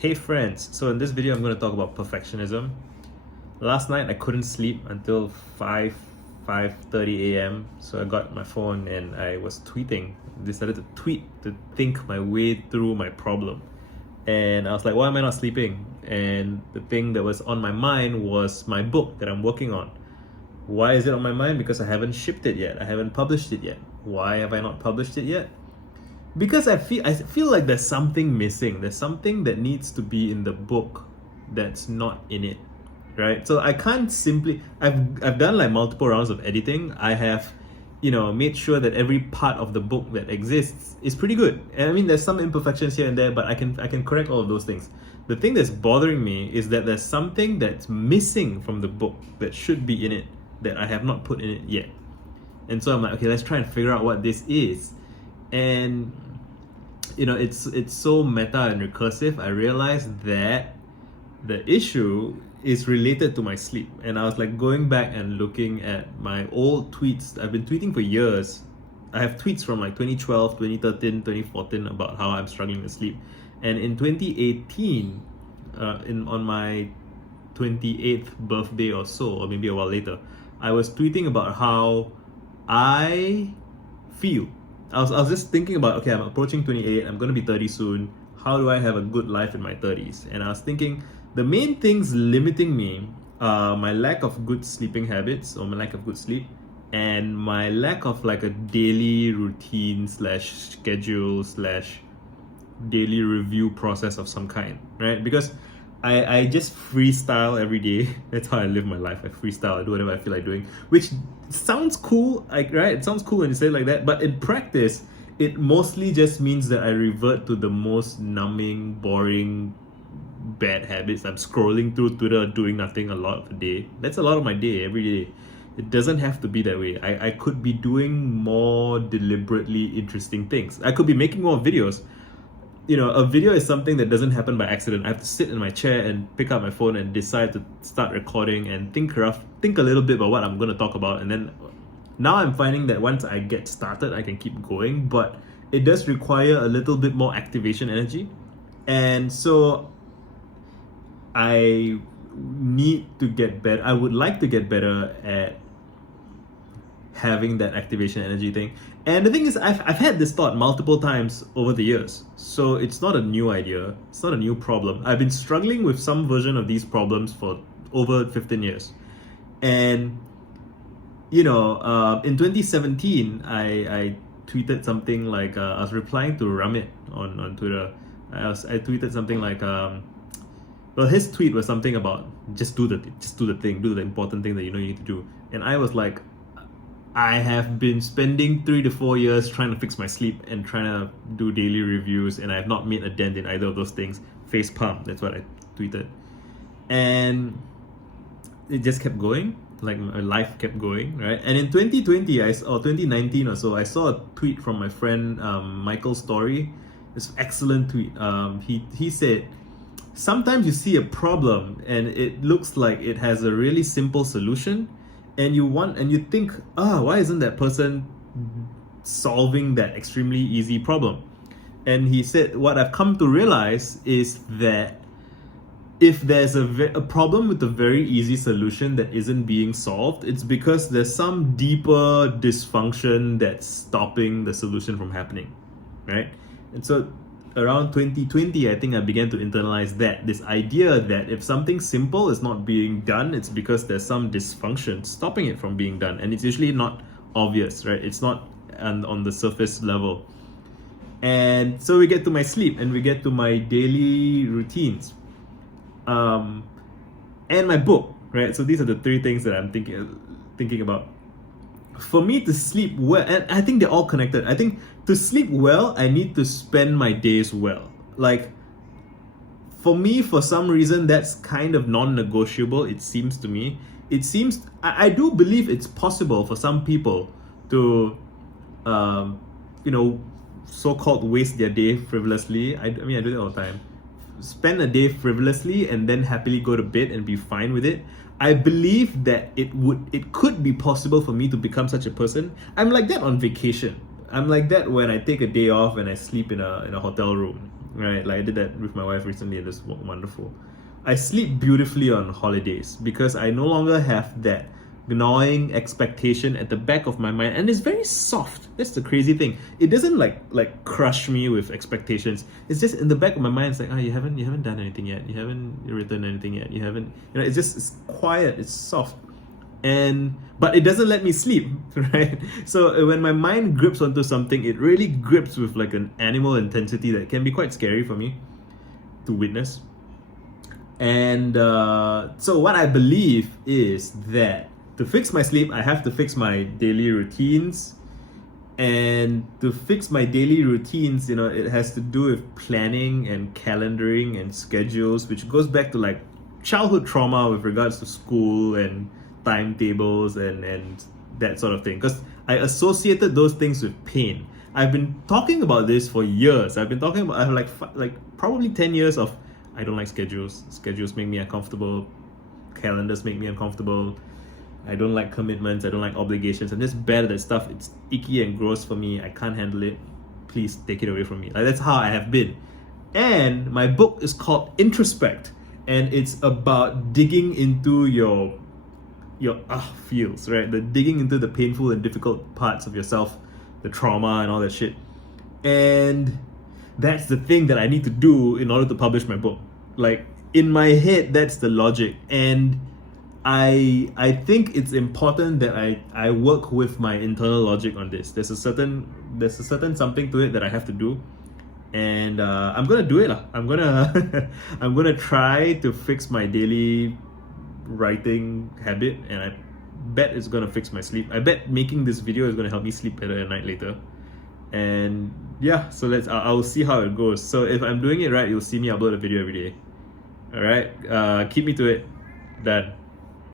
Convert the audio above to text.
Hey friends, so in this video I'm going to talk about perfectionism. Last night I couldn't sleep until 5:30 a.m. So I got my phone and I was tweeting. Decided to tweet to think my way through my problem. And I was like, why am I not sleeping? And the thing that was on my mind was my book that I'm working on. Why is it on my mind? Because I haven't shipped it yet. I haven't published it yet. Why have I not published it yet? Because I feel like there's something missing. There's something that needs to be in the book that's not in it, right? So I can't simply. I've done like multiple rounds of editing. I have, made sure that every part of the book that exists is pretty good. And I mean, there's some imperfections here and there, but I can correct all of those things. The thing that's bothering me is that there's something that's missing from the book that should be in it that I have not put in it yet. And so I'm like, okay, let's try and figure out what this is. And it's so meta and recursive. I realized that the issue is related to my sleep. And I was like going back and looking at my old tweets. I've been tweeting for years. I have tweets from like 2012, 2013, 2014 about how I'm struggling to sleep. And in 2018, on my 28th birthday or so, or maybe a while later, I was tweeting about how I feel. I was just thinking about, okay, I'm approaching 28, I'm going to be 30 soon. How do I have a good life in my 30s? And I was thinking the main things limiting me are my lack of good sleeping habits, or my lack of good sleep, and my lack of like a daily routine slash schedule slash daily review process of some kind, right? Because I just freestyle every day. That's how I live my life. I freestyle. I do whatever I feel like doing, which sounds cool, right? It sounds cool when you say it like that, but in practice, it mostly just means that I revert to the most numbing, boring, bad habits. I'm scrolling through Twitter, doing nothing a lot of the day. That's a lot of my day, every day. It doesn't have to be that way. I could be doing more deliberately interesting things. I could be making more videos. A video is something that doesn't happen by accident. I have to sit in my chair and pick up my phone and decide to start recording and think a little bit about what I'm going to talk about. And then now I'm finding that once I get started, I can keep going, but it does require a little bit more activation energy. And so I need to get better. I would like to get better at having that activation energy thing. And the thing is, I've had this thought multiple times over the years. So it's not a new idea. It's not a new problem. I've been struggling with some version of these problems for over 15 years. And, in 2017, I tweeted something like, I was replying to Ramit on Twitter. I tweeted something like, his tweet was something about just do the thing, do the important thing that you need to do. And I was like, I have been spending 3 to 4 years trying to fix my sleep and trying to do daily reviews, and I have not made a dent in either of those things. Face palm, that's what I tweeted. And it just kept going, like my life kept going, right? And in 2020, or 2019 or so, I saw a tweet from my friend Michael Story. This excellent tweet. He said, sometimes you see a problem and it looks like it has a really simple solution, and you think, why isn't that person solving that extremely easy problem? And he said, what I've come to realize is that if there's a problem with a very easy solution that isn't being solved, it's because there's some deeper dysfunction that's stopping the solution from happening, right? And so around 2020, I think I began to internalize this idea that if something simple is not being done, it's because there's some dysfunction stopping it from being done. And it's usually not obvious, right? It's not on the surface level. And so we get to my sleep and we get to my daily routines. And my book, right? So these are the three things that I'm thinking about. For me to sleep well, and I think they're all connected. I think to sleep well, I need to spend my days well. Like, for me, for some reason, that's kind of non-negotiable, it seems to me. I do believe it's possible for some people to, so-called waste their day frivolously. I do it all the time. Spend a day frivolously and then happily go to bed and be fine with it. I believe that it could be possible for me to become such a person. I'm like that on vacation. I'm like that when I take a day off and I sleep in a hotel room. right? Like I did that with my wife recently, and it's wonderful. I sleep beautifully on holidays because I no longer have that gnawing expectation at the back of my mind, and it's very soft. That's the crazy thing. It doesn't like crush me with expectations. It's just in the back of my mind. It's like, you haven't done anything yet. You haven't written anything yet. You haven't, it's quiet. It's soft, but it doesn't let me sleep, right? So when my mind grips onto something, it really grips with like an animal intensity that can be quite scary for me to witness. And so what I believe is that to fix my sleep, I have to fix my daily routines. And to fix my daily routines, it has to do with planning and calendaring and schedules, which goes back to like childhood trauma with regards to school and timetables and that sort of thing. Because I associated those things with pain. I've been talking about this for years. I have like probably 10 years of I don't like schedules. Schedules make me uncomfortable. Calendars make me uncomfortable. I don't like commitments. I don't like obligations. I'm just bad at that stuff. It's icky and gross for me. I can't handle it. Please take it away from me. Like, that's how I have been. And my book is called Introspect. And it's about digging into your feels, right? The digging into the painful and difficult parts of yourself, the trauma and all that shit. And that's the thing that I need to do in order to publish my book. Like, in my head, that's the logic. And I think it's important that I work with my internal logic on this. There's a certain something to it that I have to do. And I'm gonna do it. I'm gonna try to fix my daily writing habit, and I bet it's gonna fix my sleep. I bet making this video is gonna help me sleep better at night later. And yeah, so I'll see how it goes. So if I'm doing it right, you'll see me upload a video every day. All right, keep me to it. Done.